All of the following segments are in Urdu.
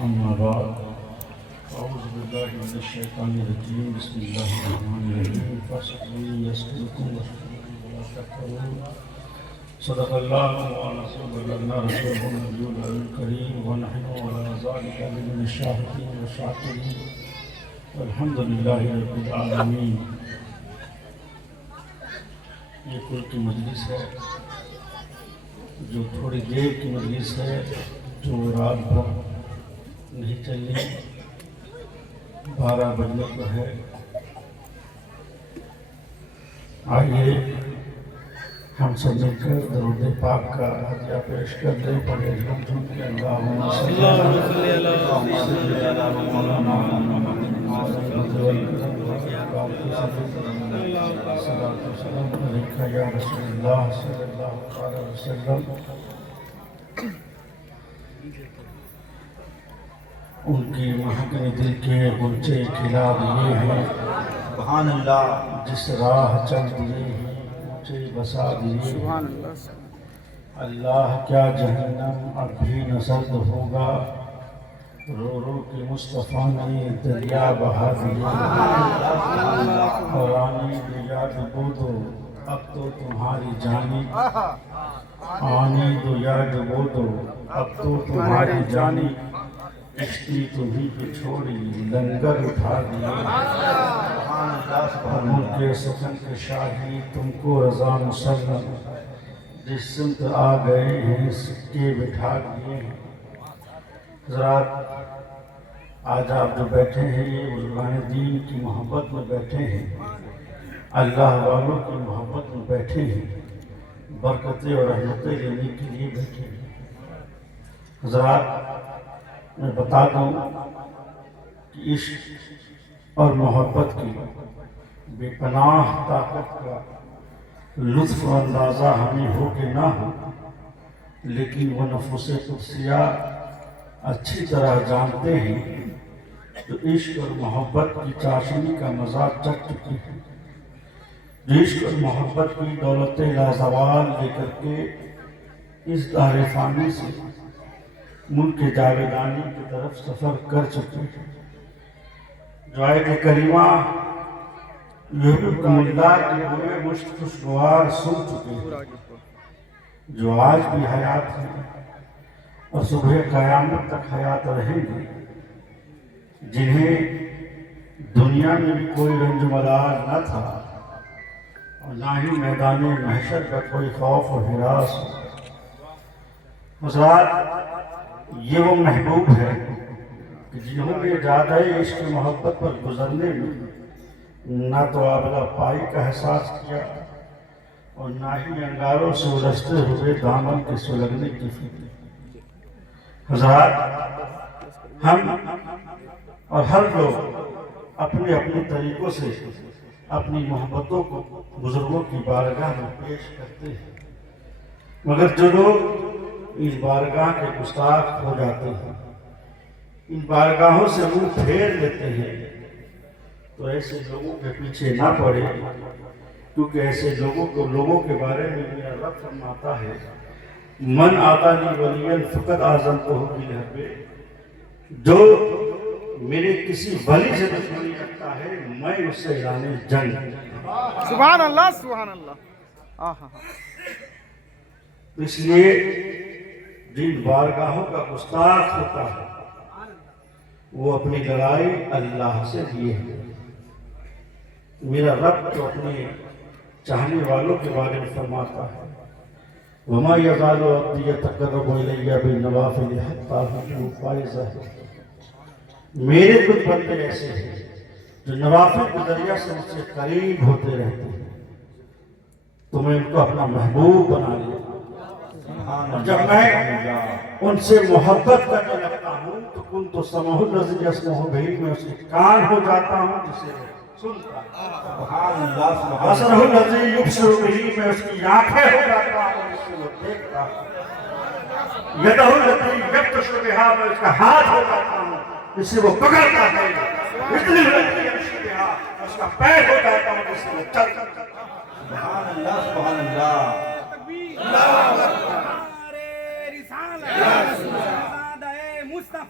أما بعد أعوذ بالله من الشيطان الرجيم بسم الله الرحمن الرحيم فاصبروا يسألكم واشكروا ولا تكفرون صدق الله ورسوله النبي الكريم ونحن على ذلك من الشاهدين والشاكرين والحمد لله رب العالمين. یہ کل کی مجلس ہے جو تھوڑی دیر کی مجلس ہے جو رات بھر نہیں چلی 12 بجنے کو ہے. آئیے ہم سب مل کر درود پاک کا ہدیہ پیش کر دیں. پڑھے جھوم جھوم کے اللہم صلی اللہ مولانا یا رسول اللہ صلی اللہ علیہ وسلم. ان کی مہکنے دل کے غنچے کھلا دیے ہیں سبحان اللہ. جس راہ چل دیے ہیں اونچے بسا دیے. اللہ کیا جہنم اب بھی نہ سرد ہوگا رو رو کے مصطفیٰ نے دریا بہا دیا. اور آنے دو یاد بودو اب تو تمہاری جانی آنے دو یاد بودو اب تو تمہاری جانی. کشتی تمہیں پہ چھوڑی لنگر اٹھا دیے. اور ملک سکن کے شاہی تم کو رضا مسلم جس سمت آ گئے ہیں سکے بٹھا دیے. حضرات آج آپ جو بیٹھے ہیں یہ بزرگان دین کی محبت میں بیٹھے ہیں, اللہ والوں کی محبت میں بیٹھے ہیں, برکتیں اور رحمتیں لینے کے لیے بیٹھے ہیں. حضرات میں بتا دوں کہ عشق اور محبت کی بے پناہ طاقت کا لطف و اندازہ ہمیں ہو کہ نہ ہو, لیکن وہ نفوس قدسیہ اچھی طرح جانتے ہیں جو عشق اور محبت کی چاشنی کا مزہ چکھ چکے ہیں, جو عشق اور محبت کی دولت لازوال لے کر کے اس دار فانی سے ملک جاویدانی کی طرف سفر کر چکے ہیں. جو آیت کریمہ یحببکم اللہ کے ہوئے مشت خوشگوار سن چکے ہیں, جو آج بھی حیات ہیں اور صبح قیامت تک حیات رہیں گے, جنہیں دنیا میں بھی کوئی رنج ملال نہ تھا اور نہ ہی میدان محشر کا کوئی خوف و ہراس ہو. حضرات یہ وہ محبوب ہے کہ جنہوں نے زیادہ عشق محبت پر گزرنے میں نہ تو آبلہ پائی کا احساس کیا اور نہ ہی انگاروں سے الجھتے ہوئے دامن کے سلگنے کی فکر. حضرات ہم اور ہر لوگ اپنے اپنے طریقوں سے اپنی محبتوں کو بزرگوں کی بارگاہ میں پیش کرتے ہیں, مگر جو لوگ اس بارگاہ کے گستاخ ہو جاتے ہیں, ان بارگاہوں سے منہ پھیر لیتے ہیں, تو ایسے لوگوں کے پیچھے نہ پڑے, کیونکہ ایسے لوگوں کے بارے میں میرا رب فرماتا ہے من آتانی ولیاً فقط اعظمتہ بالحب, جو میرے کسی ولی سے دشمنی رکھتا ہے میں اس سے اعلان جنگ. سبحان اللہ سبحان اللہ. تو اس لیے جن بارگاہوں کا گستاخ ہوتا ہے وہ اپنی لڑائی اللہ سے لیے ہے. میرا رب تو اپنے چاہنے والوں کے بارے میں فرماتا ہے وَمَا يَزَالُ عَبْدِي يَتَقَرَّبُ إِلَيَّ بِالنَّوَافِلِ حَتَّى أُحِبَّهُ فَإِذَا میرے کچھ بندے ایسے ہیں جو نوافل کے ذریعہ سے مجھ سے قریب ہوتے رہتے ہیں تو میں ان کو اپنا محبوب بنا لیا. اور جب میں ان سے محبت کرنے لگتا ہوں تو كُنْتُ سَمْعَهُ الَّذِي يَسْمَعُ بِهِ, میں اس کے کان ہو جاتا ہوں جسے سنتا ہوں. بَصَرَهُ الَّذِي يُبْصِرُ بِهِ, میں اس کی آنکھیں ہو جاتا ہوں جس سے وہ دیکھتا ہوں. يَدَهُ الَّتِي يَبْطِشُ بِهَا, میں اس کا ہاتھ ہو جاتا ہوں جس سے وہ پکڑتا ہے. رِجْلُهُ الَّتِي يَمْشِي بِهَا, اس کا پیر ہو جاتا ہوں جس سے وہ چلتا ہے. سبحان اللہ سبحان اللہ. اللہ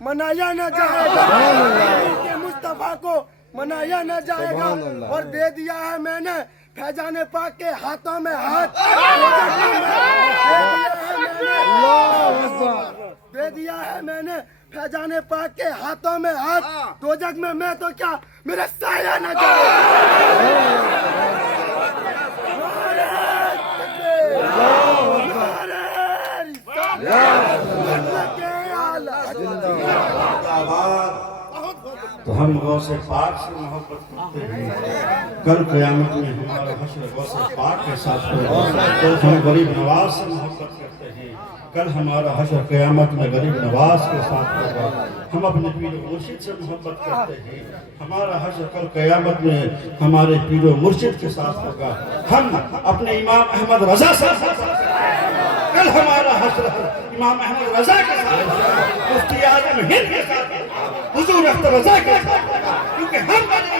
منایا نہ جائے گا کے مصطفیٰ کو منایا نہ جائے گا اور دے دیا ہے میں نے فیضان پاک کے ہاتھوں میں ہاتھ دے دیا ہے میں نے فیضان پاک کے ہاتھوں میں ہاتھ دوزخ میں تو کیا میرا سایہ نہ جائے تو ہم غوث پاک سے محبت کرتے ہیں، کل قیامت میں ہمارا حشر غوث پاک کے ساتھ ہوگا۔ ہم غریب نواز سے محبت کرتے ہیں، کل ہمارا حشر قیامت میں غریب نواز کے ساتھ ہوگا۔ ہم اپنے پیر و مرشد سے محبت کرتے ہیں، ہمارا حشر کل قیامت میں ہمارے پیر و مرشد کے ساتھ ہوگا۔ ہم اپنے امام احمد رضا سے محبت کرتے ہیں، کل ہمارا حشر امام احمد رضا کے ساتھ ہوگا، مفتی اعظم ہند کے ساتھ ہوگا، حضور اختر رضا کے ساتھ ہوگا، کیونکہ ہم بریلی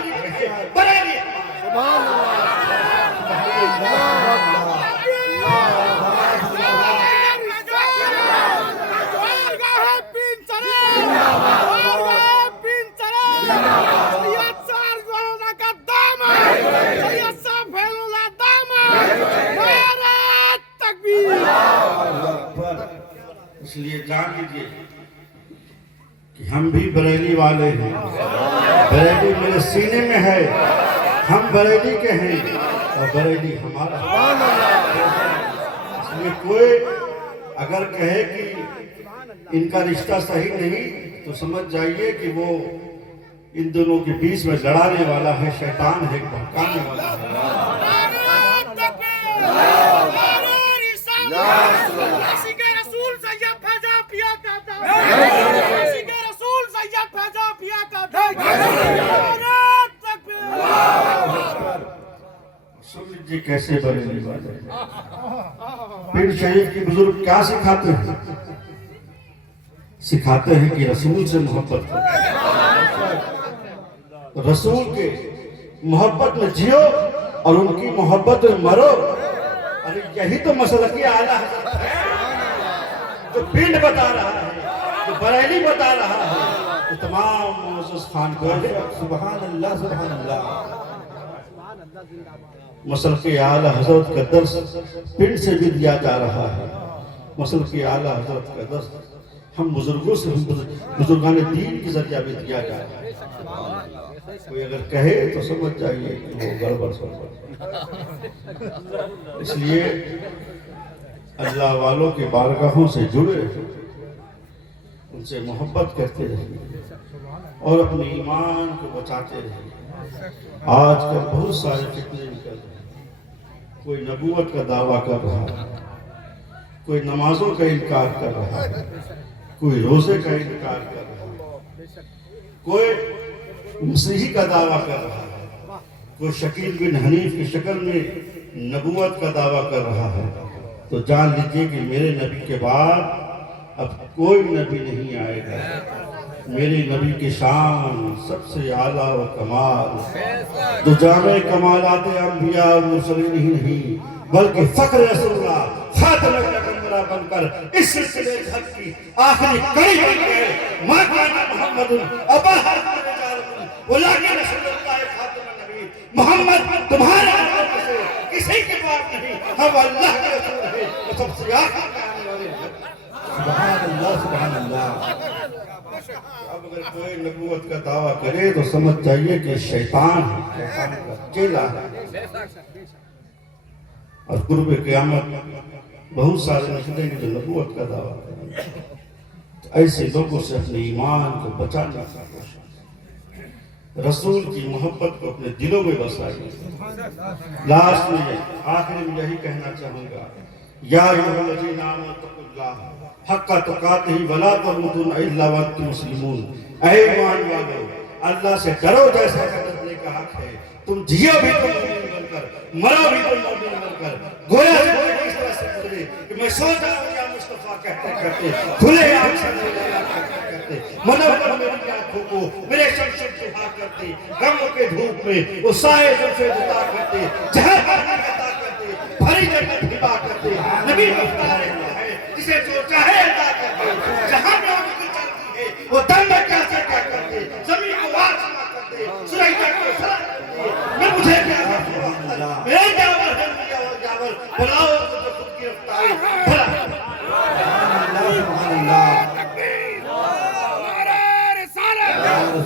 اس لیے جان لیجئے کہ ہم بھی بریلی والے ہیں، بریلی میرے سینے میں ہے، ہم بریلی کے ہیں اور بریلی ہمارا ہے۔ اس میں کوئی اگر کہے کہ ان کا رشتہ صحیح نہیں تو سمجھ جائیے کہ وہ ان دونوں کے بیچ میں لڑانے والا ہے، شیطان ہے، بھڑکانے والا ہے۔ سن لیجیے کیسے بریلی والے پیر شریف کی بزرگ کیا سکھاتے ہیں؟ سکھاتے ہیں کہ رسول سے محبت کرو، رسول کے محبت میں جیو اور ان کی محبت میں مرو۔ ارے یہی تو مسلکی اعلیٰ حضرت ہے جو پنڈ بتا رہا ہے، جو بریلی بتا رہا ہے، تو تمام معزز خانقاہ سبحان اللہ سبحان اللہ۔ مسلکی اعلیٰ حضرت کا درس پنڈ سے بھی دیا جا رہا ہے، مسلکی اعلیٰ حضرت کا درس ہم بزرگوں سے، بزرگان دین کی ذریعہ بھی دیا جا رہا ہے۔ کوئی اگر کہے تو سمجھ جائیے کہ وہ گڑبڑ سمجھ۔ اس لیے اللہ والوں کے بارگاہوں سے جڑے، ان سے محبت کرتے رہیے اور اپنے ایمان کو بچاتے رہیے۔ آج کل بہت سارے فتنے نکل رہے ہیں، کوئی نبوت کا دعویٰ کر رہا ہے، کوئی نمازوں کا انکار کر رہا ہے، کوئی روزے کا انکار کر رہا ہے، کوئی مسیحی کا دعویٰ کر رہا ہے، کوئی شکیل بن حنیف کی شکل میں نبوت کا دعویٰ کر رہا ہے۔ تو جان لیجئے کہ میرے نبی کے بعد اب کوئی نبی نہیں آئے گا۔ میرے نبی کی شان سب سے اعلیٰ و کمال، جو جامع کمالات انبیاء و مرسلین ہی نہیں بلکہ فخر رسول اللہ خاتم پیغمبرہ بن کر اس سلسلے حق کی آخری کڑی بن گئے۔ ما کان محمد ابا احد من رجالکم ولکن رسول اللہ خاتم النبی، محمد تمہارے نام سے کسی کے بعد نہیں، ہم اللہ کے رسول ہیں، وہ سب سے آخر کا آنے والے ہیں۔ سبحان اللہ سبحان اللہ۔ اب اگر کوئی نبوت کا دعویٰ کرے تو سمجھ جائیے کہ شیطان ہے، شیطان کا چیلا ہے۔ اور قرب قیامت بہت سارے نکلیں گے جو نبوت کا دعویٰ کریں گے۔ ایسے لوگوں سے اپنے ایمان کو بچانے کا کوشش، رسول کی محبت کو اپنے دلوں میں بسائیے۔ لاسٹ میں آخر میں یہی کہنا چاہوں گا، یا ایھا الذین آمنوا اتقوا اللہ حق تقاتہ ولا تموتن الا وانتم مسلمون۔ اے ایمان والو، اللہ سے ڈرو جیسا کہ ڈرنے کا حق ہے۔ تم جیو بھی تم مومن بن کر، مرو بھی تم مومن بن کر۔ گویا کوئی اس طرح سے گزرے کہ میں سوچ رہا ہوں یا مصطفیٰ کہتے کرتے کھلے آنکھ سے کہتے کرتے منور میری آنکھوں کو میرے شمشیر سہا کرتے، غموں کے دھوپ میں وہ سائے جو سے جتا کرتے، جہاں پر عطا کرتے، بھری جنت ہبا کرتے۔ نبی مختار ہے جسے جو چاہے عطا کرتے، جہاں میں ان کی چلتی ہے وہ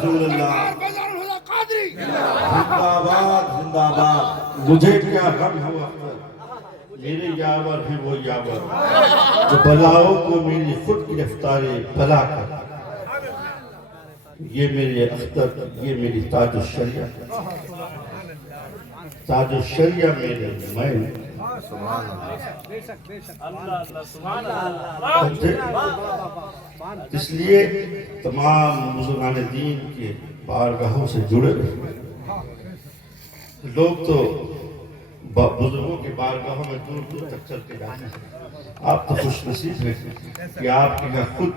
رسول اللہ فیضان الہدا قادری زندہ باد زندہ باد مجھے کیا غم ہو اختر میرے یاور ہیں وہ یاور جو بلاؤں کو میری خود گرفتار بلا کر یہ میرے اختر یہ میری تاج الشریعہ تاج الشریعہ میرے میں اس لیے تمام بزرگان دین کے بارگاہوں سے جڑے رہے لوگ تو بزرگوں کے بارگاہوں میں دور دور تک چلتے جاتے ہیں آپ تو خوش نصیب ہیں کہ آپ کے یہاں خود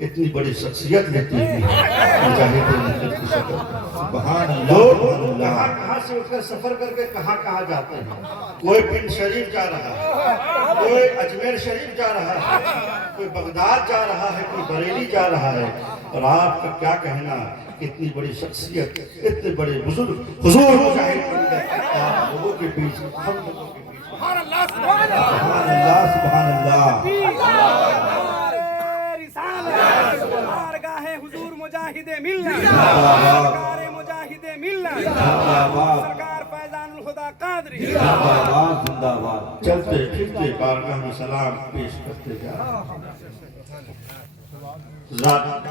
اتنی بڑی شخصیت لیتی ہوئی مجاہدین کی شکل سبحان لوگ اللہ کہاں سے اٹھ کر سفر کر کے کہاں جاتے ہیں کوئی پنڈ شریف جا رہا ہے کوئی اجمیر شریف جا رہا ہے کوئی بغداد جا رہا ہے کوئی بریلی جا رہا ہے اور آپ کا کیا کہنا کہ اتنی بڑی شخصیت اتنے بڑے بزرگ حضور مجاہد بن گئے آپ لوگوں کے بیچ ہم لوگوں کے بیچ سبحان اللہ سبحان اللہ سبحان اللہ سبحان اللہ بارگاہ حضور مجاہد ملت سرکار مجاہد ملت سرکار فیضان الہدا قادری زندہ باد زندہ باد چلتے پھرتے بارگاہ میں سلام پیش کرتے جا ذات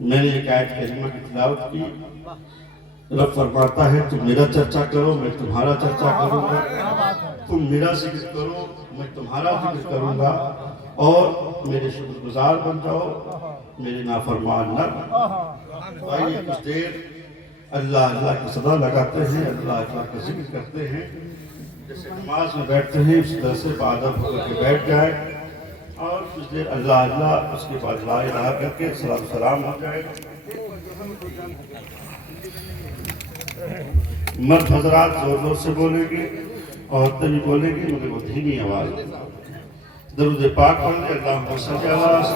میں نے ایک آیت کریمہ کی تلاوت کی رب فرماتا ہے تم میرا چرچا کرو میں تمہارا چرچا کروں گا تم میرا ذکر کرو میں تمہارا ذکر کروں گا اور میرے شکر گزار بن جاؤ میرے نافرمان نہ آئیے کچھ دیر اللہ اللہ کی صدا لگاتے ہیں اللہ اللہ کا ذکر کرتے ہیں جیسے نماز میں بیٹھتے ہیں اس طرح سے بادب ہو کے بیٹھ جائے اور کچھ دیر اللہ اللہ اس کے بعد لا الہ کر کے سلام ہو جائے مرد حضرات زور زور سے بولیں گے عورتیں بھی بولیں گی مگر وہ دھیمی آواز درود پاک پڑھ لیں اللہم صلی اللہ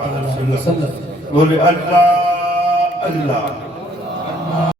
علیہ وسلم بولے اللہ اللہ